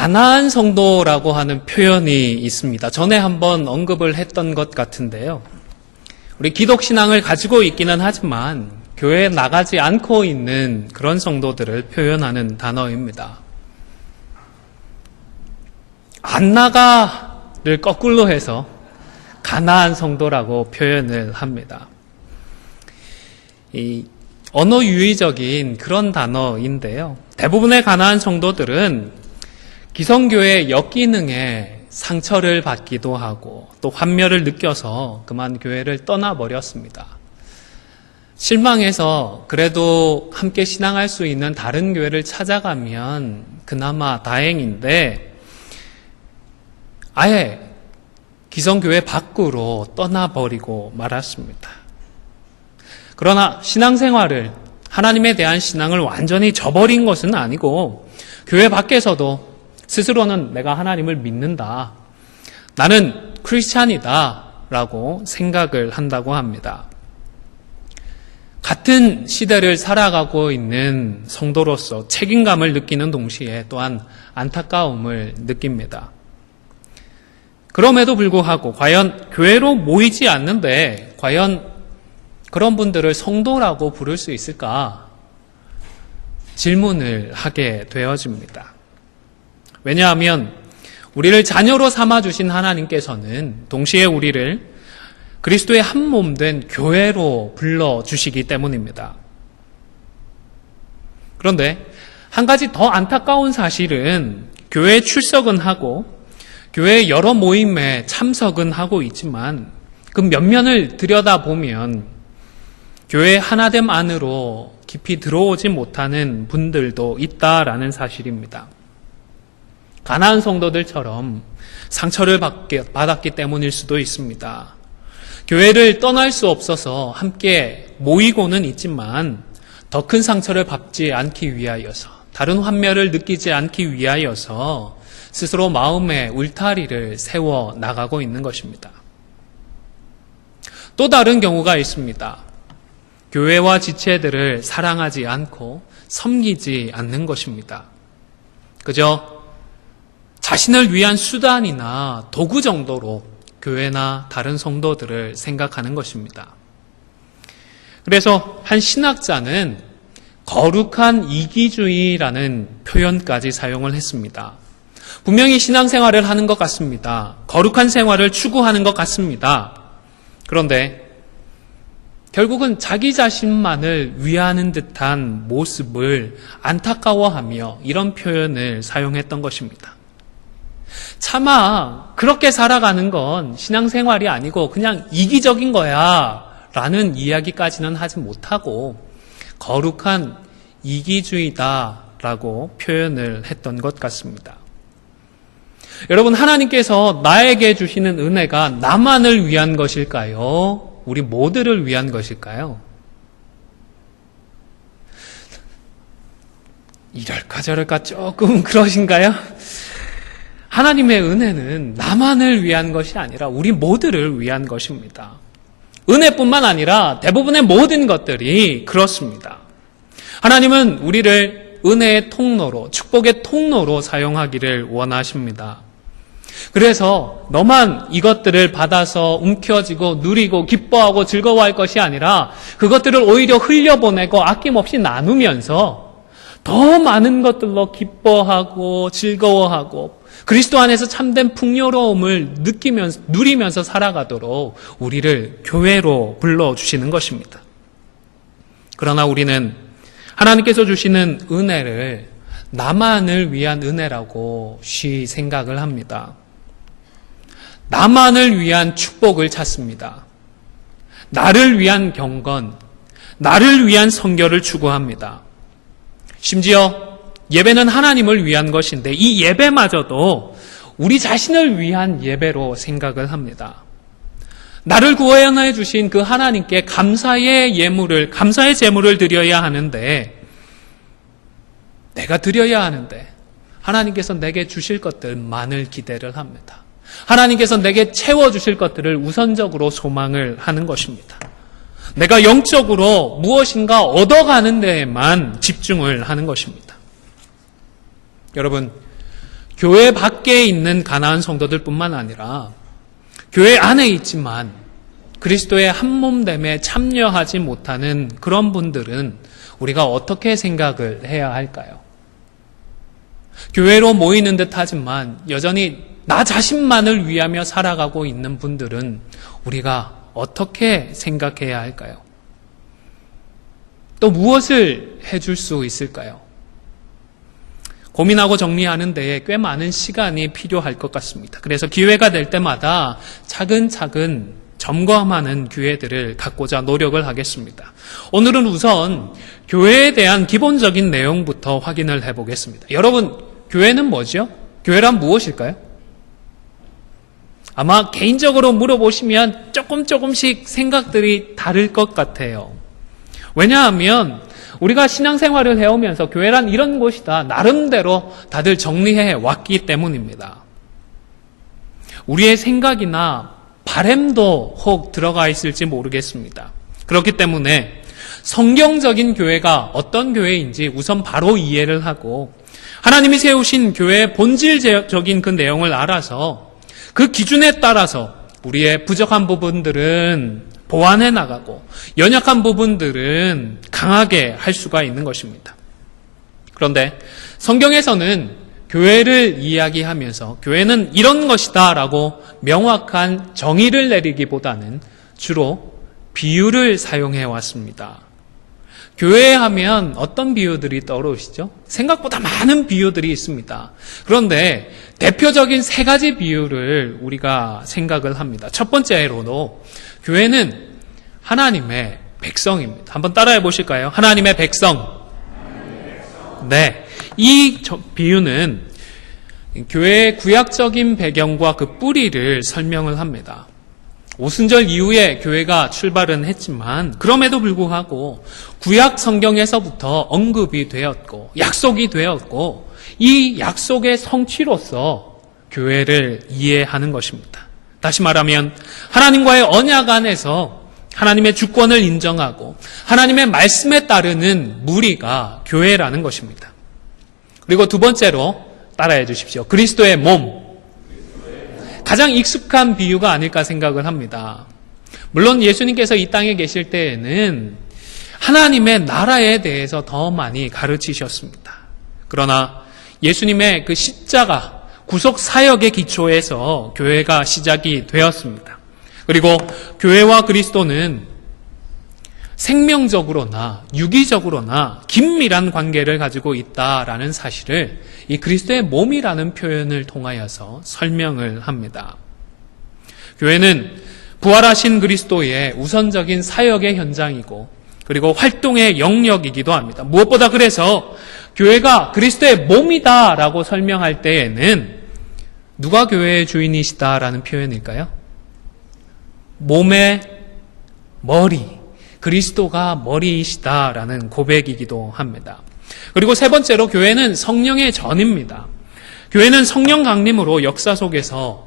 가나안 성도라고 하는 표현이 있습니다. 전에 한번 언급을 했던 것 같은데요. 우리 기독신앙을 가지고 있기는 하지만 교회에 나가지 않고 있는 그런 성도들을 표현하는 단어입니다. 안 나가를 거꾸로 해서 가나안 성도라고 표현을 합니다. 이 언어 유의적인 그런 단어인데요. 대부분의 가나안 성도들은 기성교회의 역기능에 상처를 받기도 하고 또 환멸을 느껴서 그만 교회를 떠나버렸습니다. 실망해서 그래도 함께 신앙할 수 있는 다른 교회를 찾아가면 그나마 다행인데 아예 기성교회 밖으로 떠나버리고 말았습니다. 그러나 신앙생활을, 하나님에 대한 신앙을 완전히 저버린 것은 아니고 교회 밖에서도 스스로는 내가 하나님을 믿는다, 나는 크리스찬이다 라고 생각을 한다고 합니다. 같은 시대를 살아가고 있는 성도로서 책임감을 느끼는 동시에 또한 안타까움을 느낍니다. 그럼에도 불구하고 과연 교회로 모이지 않는데 과연 그런 분들을 성도라고 부를 수 있을까? 질문을 하게 되어집니다. 왜냐하면 우리를 자녀로 삼아주신 하나님께서는 동시에 우리를 그리스도의 한 몸 된 교회로 불러주시기 때문입니다. 그런데 한 가지 더 안타까운 사실은 교회에 출석은 하고 교회의 여러 모임에 참석은 하고 있지만 그 면면을 들여다보면 교회 하나됨 안으로 깊이 들어오지 못하는 분들도 있다라는 사실입니다. 가나안 성도들처럼 상처를 받았기 때문일 수도 있습니다. 교회를 떠날 수 없어서 함께 모이고는 있지만 더 큰 상처를 받지 않기 위하여서, 다른 환멸을 느끼지 않기 위하여서 스스로 마음의 울타리를 세워 나가고 있는 것입니다. 또 다른 경우가 있습니다. 교회와 지체들을 사랑하지 않고 섬기지 않는 것입니다. 그저 자신을 위한 수단이나 도구 정도로 교회나 다른 성도들을 생각하는 것입니다. 그래서 한 신학자는 거룩한 이기주의라는 표현까지 사용을 했습니다. 분명히 신앙생활을 하는 것 같습니다. 거룩한 생활을 추구하는 것 같습니다. 그런데 결국은 자기 자신만을 위하는 듯한 모습을 안타까워하며 이런 표현을 사용했던 것입니다. 차마 그렇게 살아가는 건 신앙생활이 아니고 그냥 이기적인 거야 라는 이야기까지는 하지 못하고 거룩한 이기주의다라고 표현을 했던 것 같습니다. 여러분, 하나님께서 나에게 주시는 은혜가 나만을 위한 것일까요? 우리 모두를 위한 것일까요? 이럴까 저럴까 조금 그러신가요? 하나님의 은혜는 나만을 위한 것이 아니라 우리 모두를 위한 것입니다. 은혜뿐만 아니라 대부분의 모든 것들이 그렇습니다. 하나님은 우리를 은혜의 통로로, 축복의 통로로 사용하기를 원하십니다. 그래서 너만 이것들을 받아서 움켜쥐고 누리고 기뻐하고 즐거워할 것이 아니라 그것들을 오히려 흘려보내고 아낌없이 나누면서 더 많은 것들로 기뻐하고 즐거워하고 그리스도 안에서 참된 풍요로움을 누리면서 살아가도록 우리를 교회로 불러주시는 것입니다. 그러나 우리는 하나님께서 주시는 은혜를 나만을 위한 은혜라고 쉬 생각을 합니다. 나만을 위한 축복을 찾습니다. 나를 위한 경건, 나를 위한 성결을 추구합니다. 심지어 예배는 하나님을 위한 것인데 이 예배마저도 우리 자신을 위한 예배로 생각을 합니다. 나를 구원해 주신 그 하나님께 감사의 제물을 드려야 하는데 내가 드려야 하는데 하나님께서 내게 주실 것들만을 기대를 합니다. 하나님께서 내게 채워주실 것들을 우선적으로 소망을 하는 것입니다. 내가 영적으로 무엇인가 얻어가는 데에만 집중을 하는 것입니다. 여러분, 교회 밖에 있는 가나안 성도들뿐만 아니라 교회 안에 있지만 그리스도의 한몸됨에 참여하지 못하는 그런 분들은 우리가 어떻게 생각을 해야 할까요? 교회로 모이는 듯 하지만 여전히 나 자신만을 위하며 살아가고 있는 분들은 우리가 어떻게 생각해야 할까요? 또 무엇을 해줄 수 있을까요? 고민하고 정리하는 데에 꽤 많은 시간이 필요할 것 같습니다. 그래서 기회가 될 때마다 차근차근 점검하는 기회들을 갖고자 노력을 하겠습니다. 오늘은 우선 교회에 대한 기본적인 내용부터 확인을 해보겠습니다. 여러분, 교회는 뭐죠? 교회란 무엇일까요? 아마 개인적으로 물어보시면 조금씩 생각들이 다를 것 같아요. 왜냐하면 우리가 신앙생활을 해오면서 교회란 이런 곳이다 나름대로 다들 정리해 왔기 때문입니다. 우리의 생각이나 바램도 혹 들어가 있을지 모르겠습니다. 그렇기 때문에 성경적인 교회가 어떤 교회인지 우선 바로 이해를 하고 하나님이 세우신 교회의 본질적인 그 내용을 알아서 그 기준에 따라서 우리의 부족한 부분들은 보완해 나가고 연약한 부분들은 강하게 할 수가 있는 것입니다. 그런데 성경에서는 교회를 이야기하면서 교회는 이런 것이다 라고 명확한 정의를 내리기보다는 주로 비유를 사용해 왔습니다. 교회 하면 어떤 비유들이 떠오르시죠? 생각보다 많은 비유들이 있습니다. 그런데 대표적인 세 가지 비유를 우리가 생각을 합니다. 첫 번째로도 교회는 하나님의 백성입니다. 한번 따라해 보실까요? 하나님의 백성. 네, 이 비유는 교회의 구약적인 배경과 그 뿌리를 설명을 합니다. 오순절 이후에 교회가 출발은 했지만 그럼에도 불구하고 구약 성경에서부터 언급이 되었고 약속이 되었고 이 약속의 성취로서 교회를 이해하는 것입니다. 다시 말하면 하나님과의 언약 안에서 하나님의 주권을 인정하고 하나님의 말씀에 따르는 무리가 교회라는 것입니다. 그리고 두 번째로 따라해 주십시오. 그리스도의 몸. 가장 익숙한 비유가 아닐까 생각을 합니다. 물론 예수님께서 이 땅에 계실 때에는 하나님의 나라에 대해서 더 많이 가르치셨습니다. 그러나 예수님의 그 십자가 구속 사역의 기초에서 교회가 시작이 되었습니다. 그리고 교회와 그리스도는 생명적으로나 유기적으로나 긴밀한 관계를 가지고 있다라는 사실을 이 그리스도의 몸이라는 표현을 통하여서 설명을 합니다. 교회는 부활하신 그리스도의 우선적인 사역의 현장이고 그리고 활동의 영역이기도 합니다. 무엇보다 그래서 교회가 그리스도의 몸이다라고 설명할 때에는 누가 교회의 주인이시다라는 표현일까요? 몸의 머리, 그리스도가 머리이시다라는 고백이기도 합니다. 그리고 세 번째로 교회는 성령의 전입니다. 교회는 성령 강림으로 역사 속에서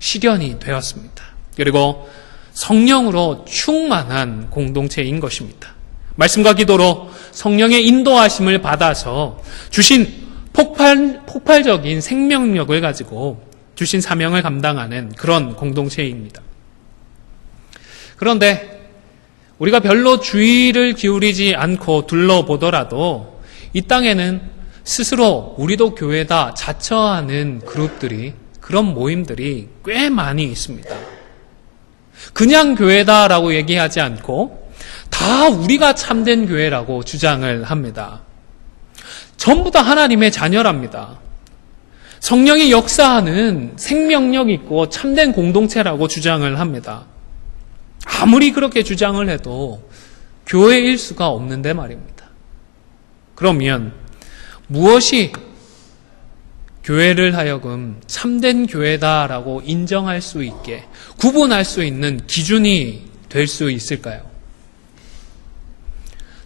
실현이 되었습니다. 그리고 성령으로 충만한 공동체인 것입니다. 말씀과 기도로 성령의 인도하심을 받아서 주신 폭발적인 생명력을 가지고 주신 사명을 감당하는 그런 공동체입니다. 그런데 우리가 별로 주의를 기울이지 않고 둘러보더라도 이 땅에는 스스로 우리도 교회다 자처하는 그룹들이 그런 모임들이 꽤 많이 있습니다. 그냥 교회다라고 얘기하지 않고 다 우리가 참된 교회라고 주장을 합니다. 전부 다 하나님의 자녀랍니다. 성령이 역사하는 생명력 있고 참된 공동체라고 주장을 합니다. 아무리 그렇게 주장을 해도 교회일 수가 없는데 말입니다. 그러면 무엇이 교회를 하여금 참된 교회다라고 인정할 수 있게 구분할 수 있는 기준이 될 수 있을까요?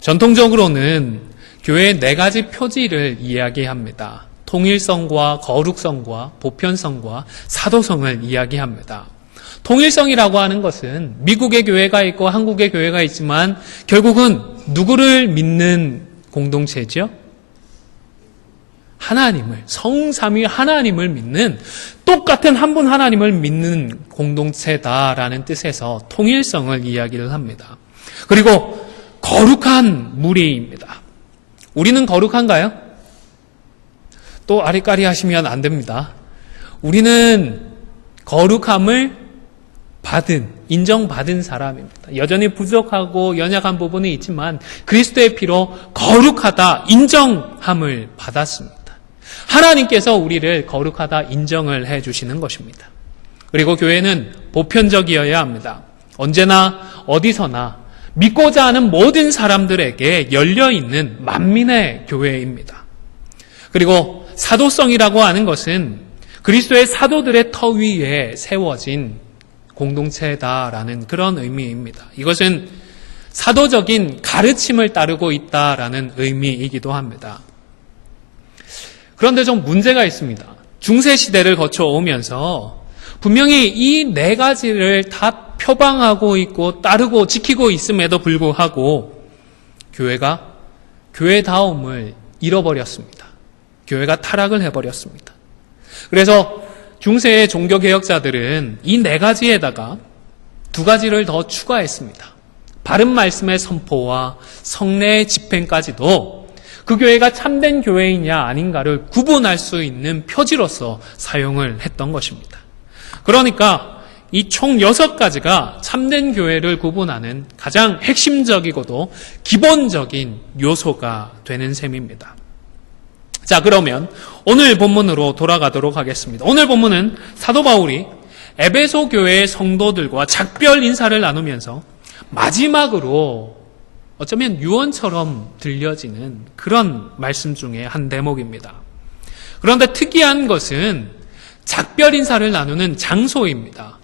전통적으로는 교회의 네 가지 표지를 이야기합니다. 통일성과 거룩성과 보편성과 사도성을 이야기합니다. 통일성이라고 하는 것은 미국의 교회가 있고 한국의 교회가 있지만 결국은 누구를 믿는 공동체죠? 하나님을, 성삼위 하나님을 믿는, 똑같은 한 분 하나님을 믿는 공동체다라는 뜻에서 통일성을 이야기를 합니다. 그리고 거룩한 무리입니다. 우리는 거룩한가요? 또 아리까리 하시면 안 됩니다. 우리는 거룩함을 인정받은 사람입니다. 여전히 부족하고 연약한 부분이 있지만 그리스도의 피로 거룩하다, 인정함을 받았습니다. 하나님께서 우리를 거룩하다 인정을 해주시는 것입니다. 그리고 교회는 보편적이어야 합니다. 언제나 어디서나 믿고자 하는 모든 사람들에게 열려있는 만민의 교회입니다. 그리고 사도성이라고 하는 것은 그리스도의 사도들의 터 위에 세워진 공동체다라는 그런 의미입니다. 이것은 사도적인 가르침을 따르고 있다라는 의미이기도 합니다. 그런데 좀 문제가 있습니다. 중세시대를 거쳐오면서 분명히 이 네 가지를 다 표방하고 있고 따르고 지키고 있음에도 불구하고 교회가 교회다움을 잃어버렸습니다. 교회가 타락을 해버렸습니다. 그래서 중세의 종교개혁자들은 이 네 가지에다가 두 가지를 더 추가했습니다. 바른 말씀의 선포와 성례의 집행까지도 그 교회가 참된 교회이냐 아닌가를 구분할 수 있는 표지로서 사용을 했던 것입니다. 그러니까 이 총 6가지가 참된 교회를 구분하는 가장 핵심적이고도 기본적인 요소가 되는 셈입니다. 자, 그러면 오늘 본문으로 돌아가도록 하겠습니다. 오늘 본문은 사도 바울이 에베소 교회의 성도들과 작별 인사를 나누면서 마지막으로 어쩌면 유언처럼 들려지는 그런 말씀 중에 한 대목입니다. 그런데 특이한 것은 작별 인사를 나누는 장소입니다.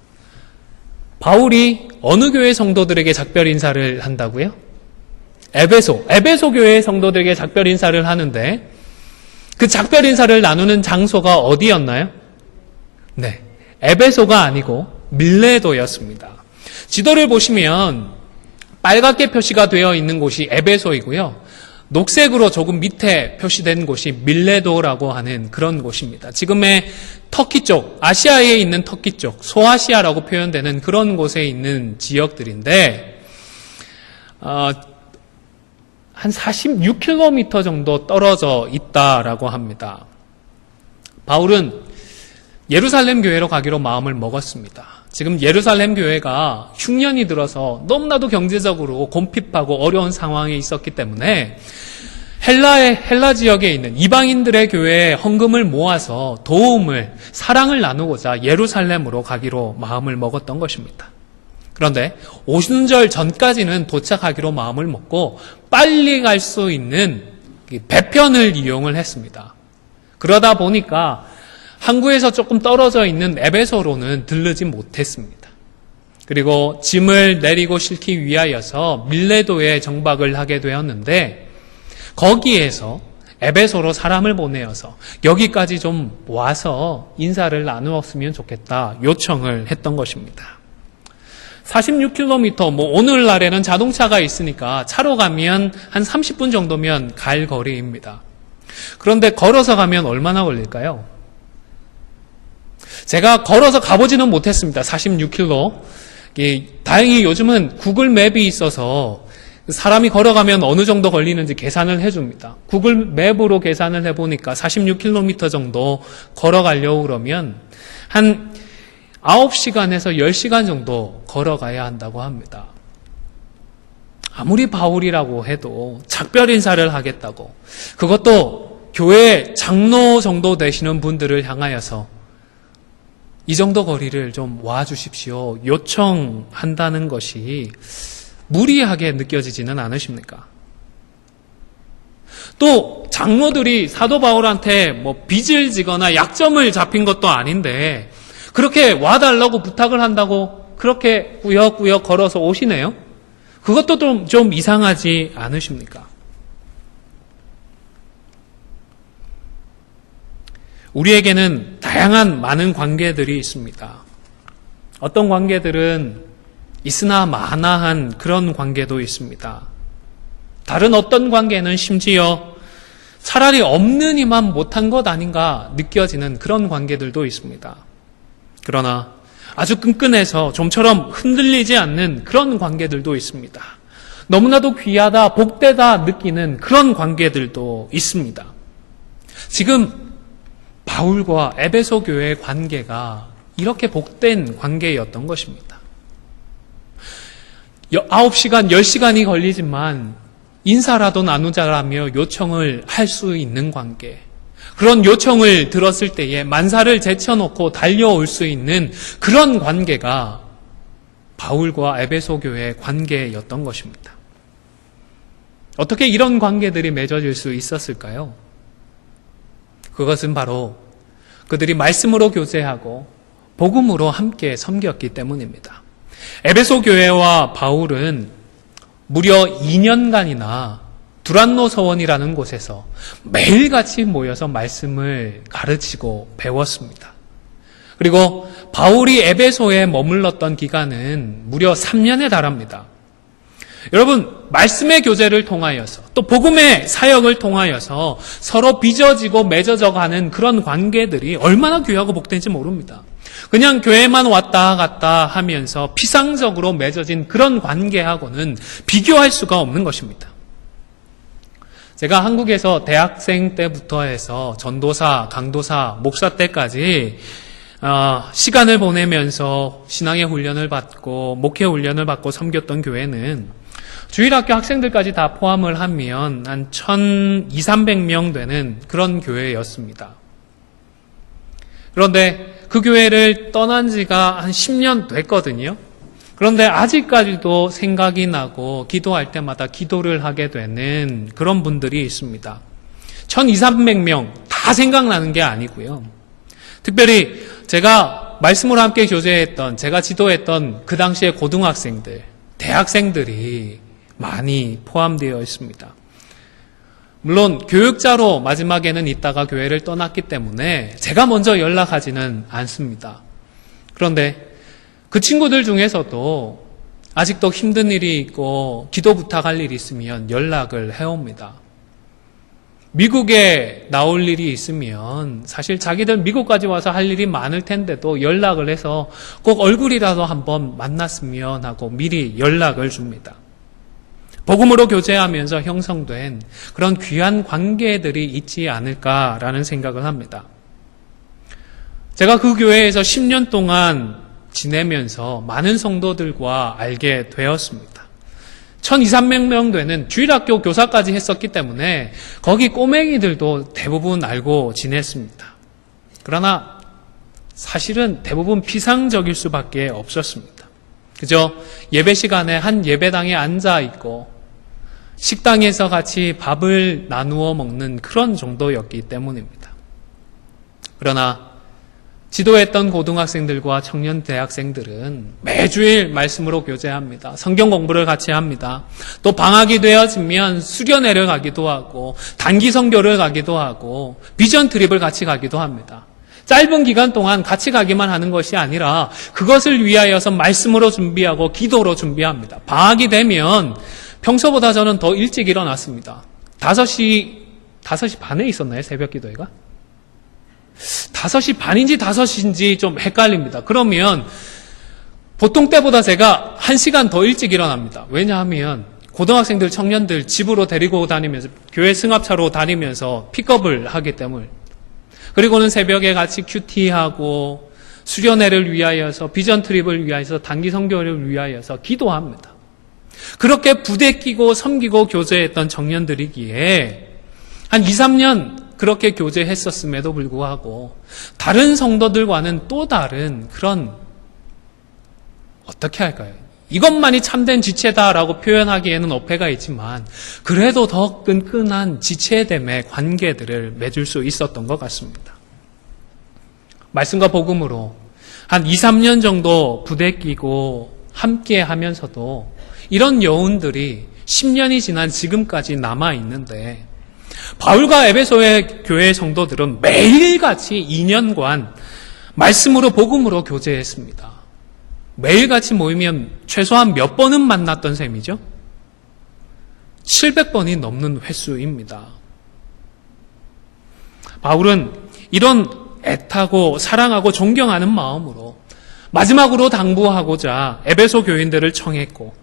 바울이 어느 교회 성도들에게 작별 인사를 한다고요? 에베소 교회의 성도들에게 작별 인사를 하는데 그 작별 인사를 나누는 장소가 어디였나요? 네, 에베소가 아니고 밀레도였습니다. 지도를 보시면 빨갛게 표시가 되어 있는 곳이 에베소이고요. 녹색으로 조금 밑에 표시된 곳이 밀레도라고 하는 그런 곳입니다. 지금의 터키 쪽, 아시아에 있는 터키 쪽, 소아시아라고 표현되는 그런 곳에 있는 지역들인데 한 46km 정도 떨어져 있다라고 합니다. 바울은 예루살렘 교회로 가기로 마음을 먹었습니다. 지금 예루살렘 교회가 흉년이 들어서 너무나도 경제적으로 곤핍하고 어려운 상황에 있었기 때문에 헬라 지역에 있는 이방인들의 교회에 헌금을 모아서 도움을, 사랑을 나누고자 예루살렘으로 가기로 마음을 먹었던 것입니다. 그런데 오순절 전까지는 도착하기로 마음을 먹고 빨리 갈 수 있는 배편을 이용을 했습니다. 그러다 보니까 항구에서 조금 떨어져 있는 에베소로는 들르지 못했습니다. 그리고 짐을 내리고 싣기 위하여서 밀레도에 정박을 하게 되었는데 거기에서 에베소로 사람을 보내어서 여기까지 좀 와서 인사를 나누었으면 좋겠다 요청을 했던 것입니다. 46km, 오늘날에는 자동차가 있으니까 차로 가면 한 30분 정도면 갈 거리입니다. 그런데 걸어서 가면 얼마나 걸릴까요? 제가 걸어서 가보지는 못했습니다. 46km. 다행히 요즘은 구글 맵이 있어서 사람이 걸어가면 어느 정도 걸리는지 계산을 해줍니다. 구글 맵으로 계산을 해보니까 46km 정도 걸어가려고 그러면 한 9시간에서 10시간 정도 걸어가야 한다고 합니다. 아무리 바울이라고 해도 작별 인사를 하겠다고, 그것도 교회 장로 정도 되시는 분들을 향하여서 이 정도 거리를 좀 와주십시오 요청한다는 것이 무리하게 느껴지지는 않으십니까? 또 장로들이 사도 바울한테 빚을 지거나 약점을 잡힌 것도 아닌데 그렇게 와달라고 부탁을 한다고 그렇게 꾸역꾸역 걸어서 오시네요? 그것도 좀 이상하지 않으십니까? 우리에게는 다양한 많은 관계들이 있습니다. 어떤 관계들은 있으나 마나한 그런 관계도 있습니다. 다른 어떤 관계는 심지어 차라리 없는 이만 못한 것 아닌가 느껴지는 그런 관계들도 있습니다. 그러나 아주 끈끈해서 좀처럼 흔들리지 않는 그런 관계들도 있습니다. 너무나도 귀하다, 복되다 느끼는 그런 관계들도 있습니다. 지금 바울과 에베소 교회의 관계가 이렇게 복된 관계였던 것입니다. 9시간, 10시간이 걸리지만 인사라도 나누자라며 요청을 할 수 있는 관계. 그런 요청을 들었을 때에 만사를 제쳐놓고 달려올 수 있는 그런 관계가 바울과 에베소 교회의 관계였던 것입니다. 어떻게 이런 관계들이 맺어질 수 있었을까요? 그것은 바로 그들이 말씀으로 교제하고 복음으로 함께 섬겼기 때문입니다. 에베소 교회와 바울은 무려 2년간이나 두란노 서원이라는 곳에서 매일같이 모여서 말씀을 가르치고 배웠습니다. 그리고 바울이 에베소에 머물렀던 기간은 무려 3년에 달합니다. 여러분, 말씀의 교제를 통하여서 또 복음의 사역을 통하여서 서로 빚어지고 맺어져 가는 그런 관계들이 얼마나 귀하고 복된지 모릅니다. 그냥 교회만 왔다 갔다 하면서 피상적으로 맺어진 그런 관계하고는 비교할 수가 없는 것입니다. 제가 한국에서 대학생 때부터 해서 전도사, 강도사, 목사 때까지 시간을 보내면서 신앙의 훈련을 받고 목회 훈련을 받고 섬겼던 교회는 주일학교 학생들까지 다 포함을 하면 한 1,200~300명 되는 그런 교회였습니다. 그런데 그 교회를 떠난 지가 한 10년 됐거든요. 그런데 아직까지도 생각이 나고 기도할 때마다 기도를 하게 되는 그런 분들이 있습니다. 1,200~300명 다 생각나는 게 아니고요. 특별히 제가 말씀으로 함께 교제했던, 제가 지도했던 그 당시의 고등학생들, 대학생들이 많이 포함되어 있습니다. 물론 교육자로 마지막에는 있다가 교회를 떠났기 때문에 제가 먼저 연락하지는 않습니다. 그런데 그 친구들 중에서도 아직도 힘든 일이 있고 기도 부탁할 일이 있으면 연락을 해옵니다. 미국에 나올 일이 있으면 사실 자기들 미국까지 와서 할 일이 많을 텐데도 연락을 해서 꼭 얼굴이라도 한번 만났으면 하고 미리 연락을 줍니다. 복음으로 교제하면서 형성된 그런 귀한 관계들이 있지 않을까라는 생각을 합니다. 제가 그 교회에서 10년 동안 지내면서 많은 성도들과 알게 되었습니다. 1,200~300명 되는 주일학교 교사까지 했었기 때문에 거기 꼬맹이들도 대부분 알고 지냈습니다. 그러나 사실은 대부분 피상적일 수밖에 없었습니다. 그저 예배 시간에 한 예배당에 앉아 있고 식당에서 같이 밥을 나누어 먹는 그런 정도였기 때문입니다. 그러나 지도했던 고등학생들과 청년 대학생들은 매주일 말씀으로 교제합니다. 성경 공부를 같이 합니다. 또 방학이 되어지면 수련회를 가기도 하고 단기 선교를 가기도 하고 비전 트립을 같이 가기도 합니다. 짧은 기간 동안 같이 가기만 하는 것이 아니라 그것을 위하여서 말씀으로 준비하고 기도로 준비합니다. 방학이 되면 평소보다 저는 더 일찍 일어났습니다. 5시 반에 있었나요? 새벽 기도회가? 5시 반인지 5시인지 좀 헷갈립니다. 그러면 보통 때보다 제가 1시간 더 일찍 일어납니다. 왜냐하면 고등학생들, 청년들 집으로 데리고 다니면서 교회 승합차로 다니면서 픽업을 하기 때문에 그리고는 새벽에 같이 큐티하고 수련회를 위하여서 비전 트립을 위하여서 단기 선교를 위하여서 기도합니다. 그렇게 부대끼고 섬기고 교제했던 청년들이기에 한 2~3년 그렇게 교제했었음에도 불구하고 다른 성도들과는 또 다른 그런 어떻게 할까요? 이것만이 참된 지체다라고 표현하기에는 어폐가 있지만 그래도 더 끈끈한 지체됨의 관계들을 맺을 수 있었던 것 같습니다. 말씀과 복음으로 한 2~3년 정도 부대끼고 함께 하면서도 이런 여운들이 10년이 지난 지금까지 남아있는데 바울과 에베소의 교회 성도들은 매일같이 2년간 말씀으로 복음으로 교제했습니다. 매일같이 모이면 최소한 몇 번은 만났던 셈이죠? 700번이 넘는 횟수입니다. 바울은 이런 애타고 사랑하고 존경하는 마음으로 마지막으로 당부하고자 에베소 교인들을 청했고,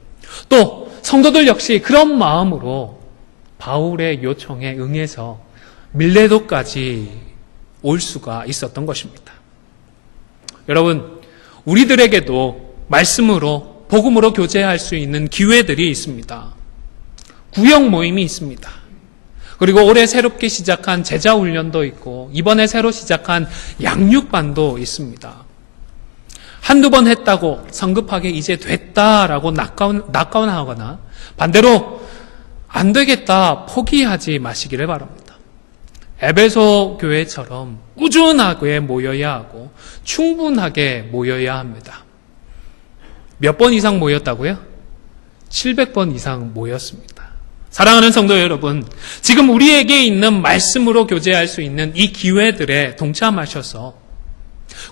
또 성도들 역시 그런 마음으로 바울의 요청에 응해서 밀레도까지 올 수가 있었던 것입니다. 여러분, 우리들에게도 말씀으로 복음으로 교제할 수 있는 기회들이 있습니다. 구역 모임이 있습니다. 그리고 올해 새롭게 시작한 제자 훈련도 있고 이번에 새로 시작한 양육반도 있습니다. 한두 번 했다고 성급하게 이제 됐다라고 낙관하거나 반대로 안 되겠다 포기하지 마시기를 바랍니다. 에베소 교회처럼 꾸준하게 모여야 하고 충분하게 모여야 합니다. 몇 번 이상 모였다고요? 700번 이상 모였습니다. 사랑하는 성도 여러분, 지금 우리에게 있는 말씀으로 교제할 수 있는 이 기회들에 동참하셔서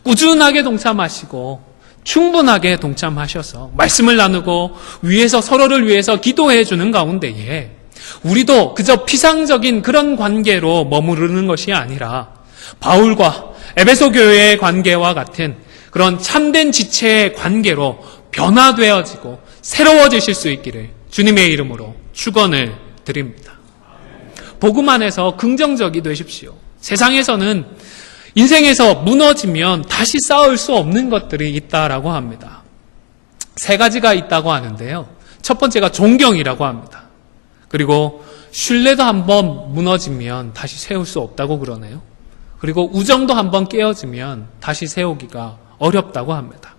꾸준하게 동참하시고 충분하게 동참하셔서 말씀을 나누고 위에서 서로를 위해서 기도해 주는 가운데에 우리도 그저 피상적인 그런 관계로 머무르는 것이 아니라 바울과 에베소 교회의 관계와 같은 그런 참된 지체의 관계로 변화되어지고 새로워지실 수 있기를 주님의 이름으로 축원을 드립니다. 복음 안에서 긍정적이 되십시오. 세상에서는 인생에서 무너지면 다시 쌓을 수 없는 것들이 있다라고 합니다. 세 가지가 있다고 하는데요. 첫 번째가 존경이라고 합니다. 그리고 신뢰도 한번 무너지면 다시 세울 수 없다고 그러네요. 그리고 우정도 한번 깨어지면 다시 세우기가 어렵다고 합니다.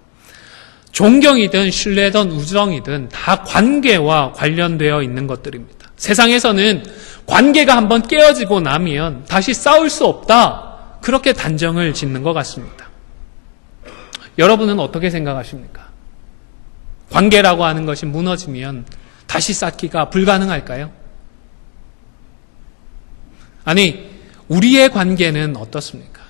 존경이든 신뢰든 우정이든 다 관계와 관련되어 있는 것들입니다. 세상에서는 관계가 한번 깨어지고 나면 다시 싸울 수 없다, 그렇게 단정을 짓는 것 같습니다. 여러분은 어떻게 생각하십니까? 관계라고 하는 것이 무너지면 다시 쌓기가 불가능할까요? 아니, 우리의 관계는 어떻습니까?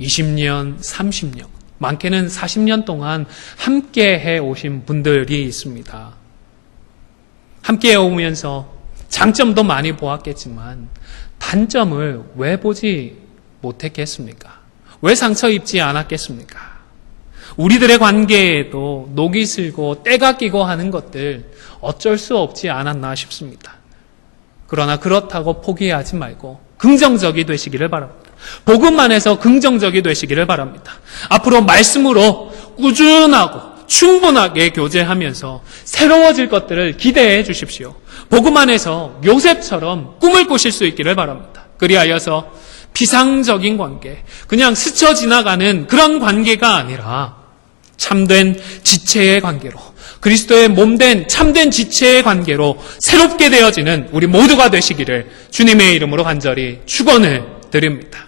20년, 30년, 많게는 40년 동안 함께 해오신 분들이 있습니다. 함께 해오면서 장점도 많이 보았겠지만 단점을 왜 보지 못했겠습니까? 왜 상처 입지 않았겠습니까? 우리들의 관계에도 녹이 슬고 때가 끼고 하는 것들 어쩔 수 없지 않았나 싶습니다. 그러나 그렇다고 포기하지 말고 긍정적이 되시기를 바랍니다. 복음 안에서 긍정적이 되시기를 바랍니다. 앞으로 말씀으로 꾸준하고 충분하게 교제하면서 새로워질 것들을 기대해 주십시오. 복음 안에서 요셉처럼 꿈을 꾸실 수 있기를 바랍니다. 그리하여서 피상적인 관계, 그냥 스쳐 지나가는 그런 관계가 아니라 참된 지체의 관계로, 그리스도의 몸된 참된 지체의 관계로 새롭게 되어지는 우리 모두가 되시기를 주님의 이름으로 간절히 축원을 드립니다.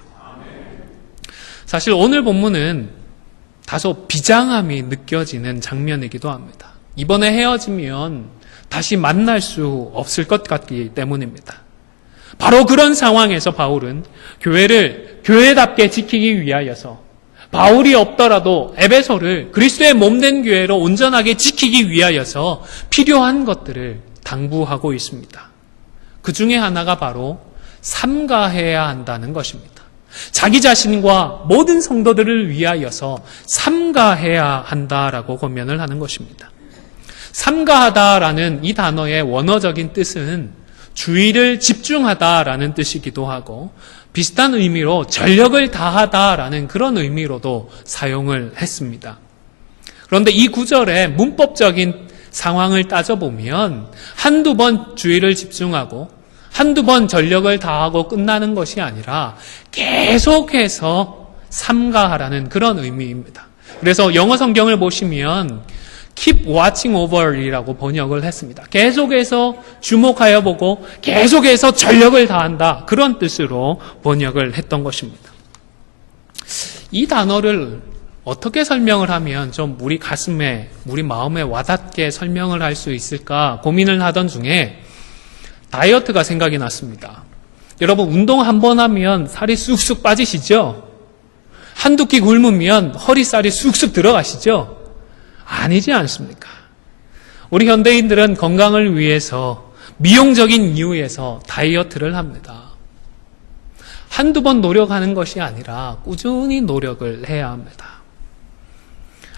사실 오늘 본문은 다소 비장함이 느껴지는 장면이기도 합니다. 이번에 헤어지면 다시 만날 수 없을 것 같기 때문입니다. 바로 그런 상황에서 바울은 교회를 교회답게 지키기 위하여서 바울이 없더라도 에베소를 그리스도의 몸된 교회로 온전하게 지키기 위하여서 필요한 것들을 당부하고 있습니다. 그 중에 하나가 바로 삼가해야 한다는 것입니다. 자기 자신과 모든 성도들을 위하여서 삼가해야 한다라고 권면을 하는 것입니다. 삼가하다라는 이 단어의 원어적인 뜻은 주의를 집중하다라는 뜻이기도 하고 비슷한 의미로 전력을 다하다라는 그런 의미로도 사용을 했습니다. 그런데 이 구절의 문법적인 상황을 따져보면 한두 번 주의를 집중하고 한두 번 전력을 다하고 끝나는 것이 아니라 계속해서 삼가하라는 그런 의미입니다. 그래서 영어 성경을 보시면 keep watching over이라고 번역을 했습니다. 계속해서 주목하여 보고 계속해서 전력을 다한다, 그런 뜻으로 번역을 했던 것입니다. 이 단어를 어떻게 설명을 하면 좀 우리 가슴에, 우리 마음에 와닿게 설명을 할 수 있을까 고민을 하던 중에 다이어트가 생각이 났습니다. 여러분, 운동 한 번 하면 살이 쑥쑥 빠지시죠? 한두 끼 굶으면 허리살이 쑥쑥 들어가시죠? 아니지 않습니까? 우리 현대인들은 건강을 위해서 미용적인 이유에서 다이어트를 합니다. 한두 번 노력하는 것이 아니라 꾸준히 노력을 해야 합니다.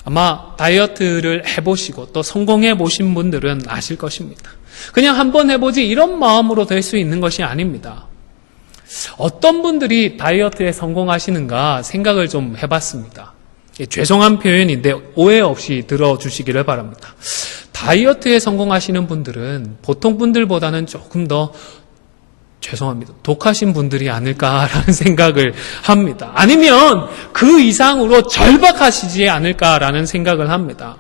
아마 다이어트를 해보시고 또 성공해 보신 분들은 아실 것입니다. 그냥 한번 해보지 이런 마음으로 될 수 있는 것이 아닙니다. 어떤 분들이 다이어트에 성공하시는가 생각을 좀 해봤습니다. 죄송한 표현인데 오해 없이 들어주시기를 바랍니다. 다이어트에 성공하시는 분들은 보통 분들보다는 조금 더 죄송합니다. 독하신 분들이 아닐까라는 생각을 합니다. 아니면 그 이상으로 절박하시지 않을까라는 생각을 합니다.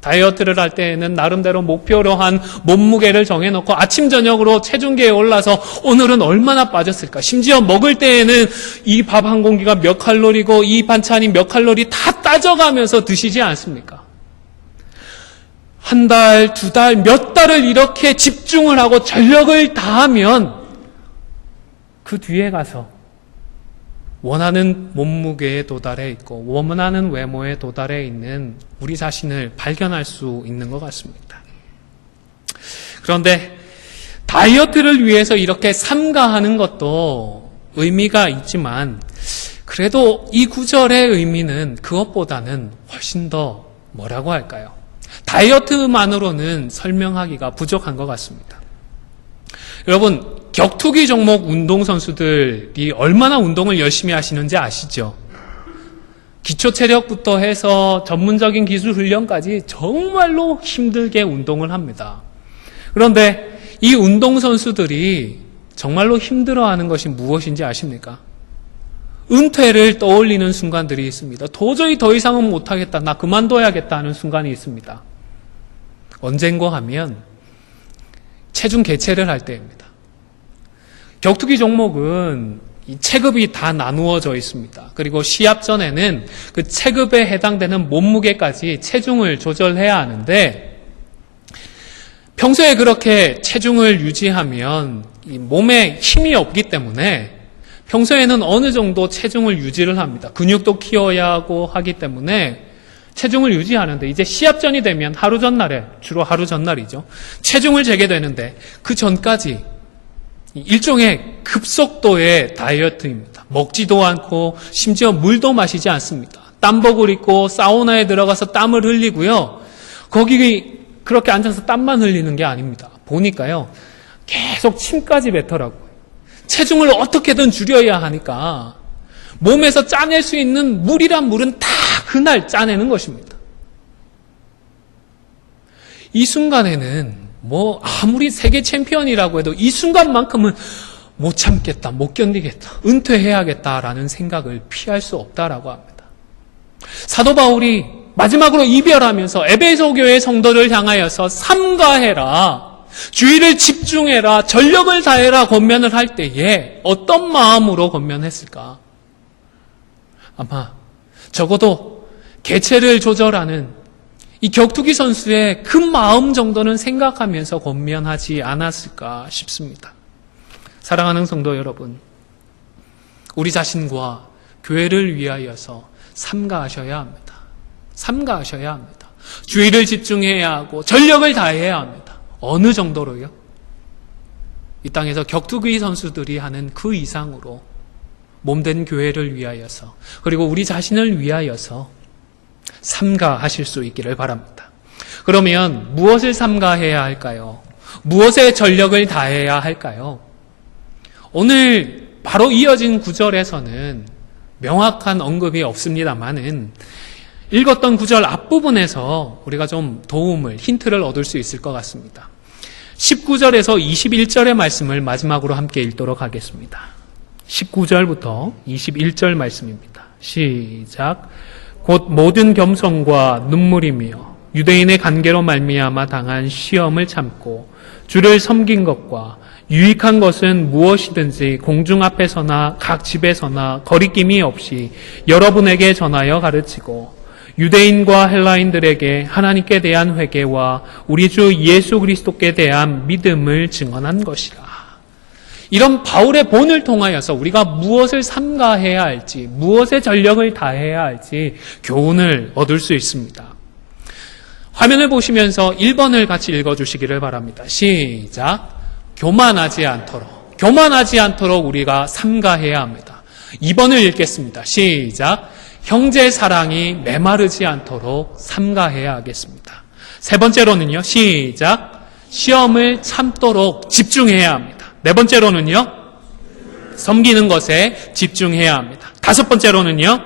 다이어트를 할 때에는 나름대로 목표로 한 몸무게를 정해놓고 아침 저녁으로 체중계에 올라서 오늘은 얼마나 빠졌을까. 심지어 먹을 때에는 이 밥 한 공기가 몇 칼로리고 이 반찬이 몇 칼로리 다 따져가면서 드시지 않습니까? 한 달, 두 달, 몇 달을 이렇게 집중을 하고 전력을 다하면 그 뒤에 가서 원하는 몸무게에 도달해 있고 원하는 외모에 도달해 있는 우리 자신을 발견할 수 있는 것 같습니다. 그런데 다이어트를 위해서 이렇게 삼가하는 것도 의미가 있지만 그래도 이 구절의 의미는 그것보다는 훨씬 더 뭐라고 할까요? 다이어트만으로는 설명하기가 부족한 것 같습니다. 여러분, 격투기 종목 운동선수들이 얼마나 운동을 열심히 하시는지 아시죠? 기초 체력부터 해서 전문적인 기술 훈련까지 정말로 힘들게 운동을 합니다. 그런데 이 운동선수들이 정말로 힘들어하는 것이 무엇인지 아십니까? 은퇴를 떠올리는 순간들이 있습니다. 도저히 더 이상은 못하겠다, 나 그만둬야겠다 하는 순간이 있습니다. 언젠가 하면 체중 개체를 할 때입니다. 격투기 종목은 이 체급이 다 나누어져 있습니다. 그리고 시합 전에는 그 체급에 해당되는 몸무게까지 체중을 조절해야 하는데 평소에 그렇게 체중을 유지하면 이 몸에 힘이 없기 때문에 평소에는 어느 정도 체중을 유지를 합니다. 근육도 키워야 하고 하기 때문에 체중을 유지하는데 이제 시합 전이 되면 하루 전날에, 주로 하루 전날이죠. 체중을 재게 되는데 그 전까지 일종의 급속도의 다이어트입니다. 먹지도 않고 심지어 물도 마시지 않습니다. 땀복을 입고 사우나에 들어가서 땀을 흘리고요. 거기 그렇게 앉아서 땀만 흘리는 게 아닙니다. 보니까요. 계속 침까지 뱉더라고요. 체중을 어떻게든 줄여야 하니까 몸에서 짜낼 수 있는 물이란 물은 다 그날 짜내는 것입니다. 이 순간에는 아무리 세계 챔피언이라고 해도 이 순간만큼은 못 참겠다, 못 견디겠다, 은퇴해야겠다라는 생각을 피할 수 없다라고 합니다. 사도 바울이 마지막으로 이별하면서 에베소 교회 성도를 향하여서 삼가해라, 주의를 집중해라, 전력을 다해라 권면을 할 때에 어떤 마음으로 권면했을까? 아마 적어도 개체를 조절하는 이 격투기 선수의 그 마음 정도는 생각하면서 권면하지 않았을까 싶습니다. 사랑하는 성도 여러분, 우리 자신과 교회를 위하여서 삼가하셔야 합니다. 삼가하셔야 합니다. 주의를 집중해야 하고 전력을 다해야 합니다. 어느 정도로요? 이 땅에서 격투기 선수들이 하는 그 이상으로 몸된 교회를 위하여서 그리고 우리 자신을 위하여서 삼가하실 수 있기를 바랍니다. 그러면 무엇을 삼가해야 할까요? 무엇에 전력을 다해야 할까요? 오늘 바로 이어진 구절에서는 명확한 언급이 없습니다만은 읽었던 구절 앞부분에서 우리가 좀 힌트를 얻을 수 있을 것 같습니다. 19절에서 21절의 말씀을 마지막으로 함께 읽도록 하겠습니다. 19절부터 21절 말씀입니다. 시작. 곧 모든 겸손과 눈물이며 유대인의 관계로 말미암아 당한 시험을 참고 주를 섬긴 것과 유익한 것은 무엇이든지 공중 앞에서나 각 집에서나 거리낌이 없이 여러분에게 전하여 가르치고 유대인과 헬라인들에게 하나님께 대한 회개와 우리 주 예수 그리스도께 대한 믿음을 증언한 것이라. 이런 바울의 본을 통하여서 우리가 무엇을 삼가해야 할지, 무엇에 전력을 다해야 할지 교훈을 얻을 수 있습니다. 화면을 보시면서 1번을 같이 읽어주시기를 바랍니다. 시작. 교만하지 않도록. 교만하지 않도록 우리가 삼가해야 합니다. 2번을 읽겠습니다. 시작. 형제 사랑이 메마르지 않도록 삼가해야 하겠습니다. 세 번째로는요. 시작. 시험을 참도록 집중해야 합니다. 네 번째로는요. 섬기는 것에 집중해야 합니다. 다섯 번째로는요.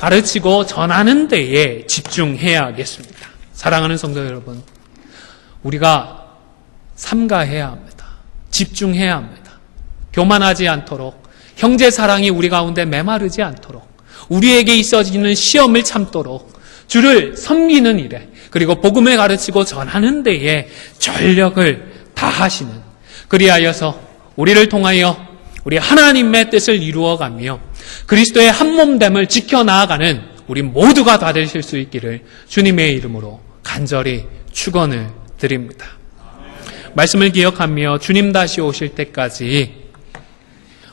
가르치고 전하는 데에 집중해야 하겠습니다. 사랑하는 성도 여러분, 우리가 삼가해야 합니다. 집중해야 합니다. 교만하지 않도록, 형제 사랑이 우리 가운데 메마르지 않도록, 우리에게 있어지는 시험을 참도록, 주를 섬기는 일에, 그리고 복음을 가르치고 전하는 데에 전력을 다하시는, 그리하여서 우리를 통하여 우리 하나님의 뜻을 이루어가며 그리스도의 한몸됨을 지켜나아가는 우리 모두가 다 되실 수 있기를 주님의 이름으로 간절히 축원을 드립니다. 말씀을 기억하며 주님 다시 오실 때까지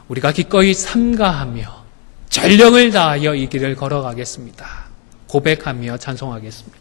우리가 기꺼이 삼가하며 전력을 다하여 이 길을 걸어가겠습니다. 고백하며 찬송하겠습니다.